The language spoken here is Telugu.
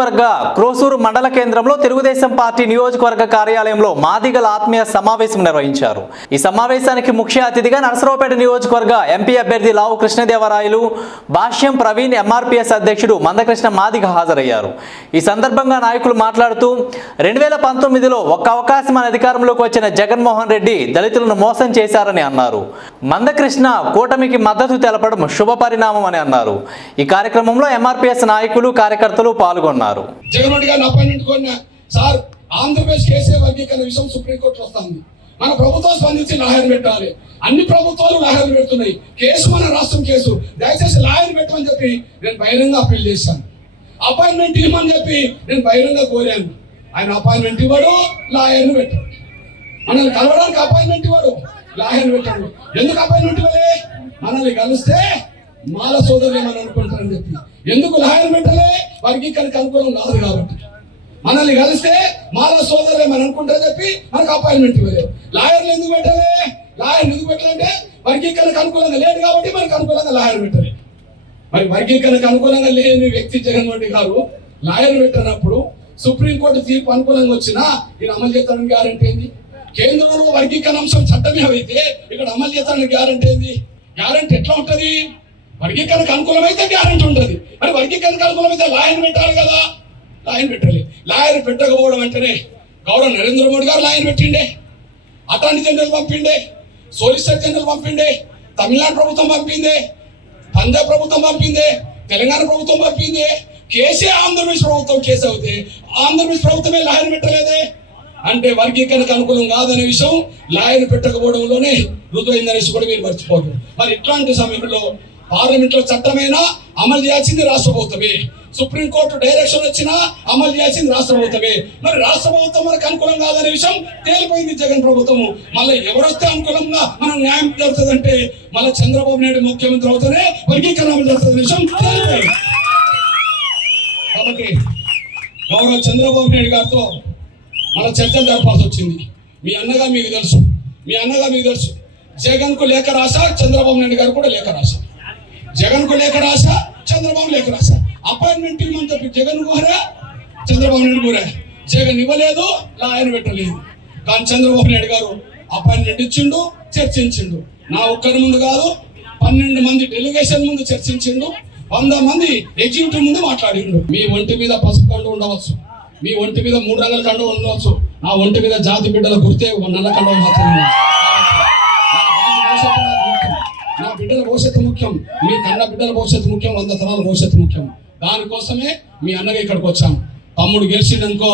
నియోజకవర్గ క్రోసూరు మండల కేంద్రంలో తెలుగుదేశం పార్టీ నియోజకవర్గ కార్యాలయంలో మాదిగల ఆత్మీయ సమావేశం నిర్వహించారు. ఈ సమావేశానికి ముఖ్య అతిథిగా నరసరావుపేట నియోజకవర్గ ఎంపీ అభ్యర్థి లావు కృష్ణదేవరాయలు, భాష్యం ప్రవీణ్, ఎంఆర్పీఎస్ అధ్యక్షుడు మందకృష్ణ మాదిగ హాజరయ్యారు. ఈ సందర్భంగా నాయకులు మాట్లాడుతూ 2019లో ఒక్క అవకాశం అధికారంలోకి వచ్చిన జగన్మోహన్ రెడ్డి దళితులను మోసం చేశారని అన్నారు. మందకృష్ణ కూటమికి మద్దతు తెలపడం శుభ పరిణామం అని అన్నారు. ఈ కార్యక్రమంలో ఎంఆర్పీఎస్ నాయకులు, కార్యకర్తలు పాల్గొన్నారు. జగన్మోహన్ గారిని అపాయింట్మెంట్ కొన్న సార్ ఆంధ్రప్రదేశ్ కేసీ వర్గీకరణ విషయం సుప్రీంకోర్టు వస్తుంది. మన ప్రభుత్వం స్పందించి లాయర్ పెట్టాలి. అన్ని ప్రభుత్వాలు లాయర్లు పెడుతున్నాయి. కేసు మన రాష్ట్రం కేసు, దయచేసి లాయర్ పెట్టమని చెప్పి నేను బహిరంగ అప్పీల్ చేశాను. అపాయింట్మెంట్ ఇవ్వమని చెప్పి నేను బహిరంగ కోరాను. ఆయన అపాయింట్మెంట్ ఇవ్వడు, లాయర్ను పెట్టాడు. మనల్ని కలవడానికి అపాయింట్మెంట్ ఇవ్వడు, లాయర్ను పెట్టాడు. ఎందుకు అపాయింట్మెంట్ ఇవ్వలే? మనల్ని కలిస్తే మాల సోదరులు ఏమని అనుకుంటారని చెప్పి. ఎందుకు లాయర్ పెట్టలే? వర్గీకరణకు అనుకూలం కాదు కాబట్టి. మనల్ని కలిస్తే మాల సోదరులు ఏమని అనుకుంటారని చెప్పి మనకు అపాయింట్మెంట్ ఇవ్వలేదు. లాయర్లు ఎందుకు పెట్టలే? లాయర్ ఎందుకు పెట్టాలంటే వర్గీకరణకు అనుకూలంగా లేదు కాబట్టి మనకు అనుకూలంగా లాయర్ పెట్టలేదు. మరి వర్గీకరణకు అనుకూలంగా లేని వ్యక్తి జగన్మోహన్ రెడ్డి గారు లాయర్ పెట్టినప్పుడు సుప్రీంకోర్టు తీర్పు అనుకూలంగా వచ్చినా ఈయన అమలు చేస్తాడని గ్యారంటీ ఏంది? కేంద్రంలో వర్గీకరణ అంశం చట్టమే అయితే ఇక్కడ అమలు చేస్తాడని గ్యారంటీ ఏంది? గ్యారంటీ ఎట్లా ఉంటుంది? వర్గీకరణకు అనుకూలమైతే గ్యారంటీ ఉంటుంది. మరి వర్గీకరణకు అనుకూలమైతే లాయర్ పెట్టాలి కదా, లాయర్ పెట్టాలి. లాయర్ పెట్టకపోవడం అంటేనే గౌరవ నరేంద్ర మోడీ గారు లాయర్ పెట్టిండే, అటార్నీ జనరల్ పంపిండే, సోలిసిటర్ జనరల్ పంపిండే, తమిళనాడు ప్రభుత్వం పంపిందే, పంజాబ్ ప్రభుత్వం పంపిందే, తెలంగాణ ప్రభుత్వం పంపిందే. కేసీ ఆంధ్రప్రదేశ్ ప్రభుత్వం కేసు అవుతే ఆంధ్రప్రదేశ్ ప్రభుత్వమే లాయర్ పెట్టలేదే. అంటే వర్గీకరణకు అనుకూలం కాదనే విషయం లాయర్ పెట్టకపోవడంలోనే రుజువైందనేసి కూడా మీరు మర్చిపోదు. మరి ఇట్లాంటి సమయంలో పార్లమెంట్ లో చట్టమైనా అమలు చేయాల్సింది రాష్ట్ర ప్రభుత్వమే, సుప్రీంకోర్టు డైరెక్షన్ వచ్చినా అమలు చేయాల్సింది రాష్ట్ర ప్రభుత్వమే. మరి రాష్ట్ర ప్రభుత్వం మనకు అనుకూలం కాదనే విషయం తేలిపోయింది జగన్ ప్రభుత్వము. మళ్ళీ ఎవరొస్తే అనుకూలంగా మనం న్యాయం జరుగుతుందంటే మళ్ళీ చంద్రబాబు నాయుడు ముఖ్యమంత్రి అవుతూనే వర్గీకరణ అమలు జరుగుతుంది విషయం తేలిపోయింది. కాబట్టి గౌరవ చంద్రబాబు నాయుడు గారితో మన చర్చలు జరపాల్సి వచ్చింది. మీ అన్నగా మీకు తెలుసు, జగన్ కు లేఖ రాశా, చంద్రబాబు నాయుడు గారు కూడా లేఖ రాశా. జగన్ కు లేఖ రాశా, చంద్రబాబు లేఖ రాశా. అపాయింట్మెంట్ ఇవ్వమని చెప్పి జగన్ కోరా, చంద్రబాబు నాయుడు కోరా. జగన్ ఇవ్వలేదు, లాయర్ పెట్టలేదు. కానీ చంద్రబాబు నాయుడు గారు అపాయింట్మెంట్ ఇచ్చిండు, చర్చించిండు. నా ఒక్కరి ముందు కాదు, 12 మంది డెలిగేషన్ ముందు చర్చించిండు, 100 మంది ఎగ్జిక్యూటివ్ ముందు మాట్లాడిండు. మీ ఒంటి మీద పసుపు కండు ఉండవచ్చు, మీ ఒంటి మీద 3 రంగుల కండు ఉండవచ్చు. నా ఒంటి మీద జాతి బిడ్డల గుర్తే నల్ల కండు మాత్రమే. నా బిడ్డల భవిష్యత్తు ముఖ్యం, మీ కన్న బిడ్డల భవిష్యత్తు ముఖ్యం, 100 తరాల భవిష్యత్తు ముఖ్యం. దానికోసమే మీ అన్నగా ఇక్కడికి వచ్చాం. తమ్ముడు గెలిచిందనుకో,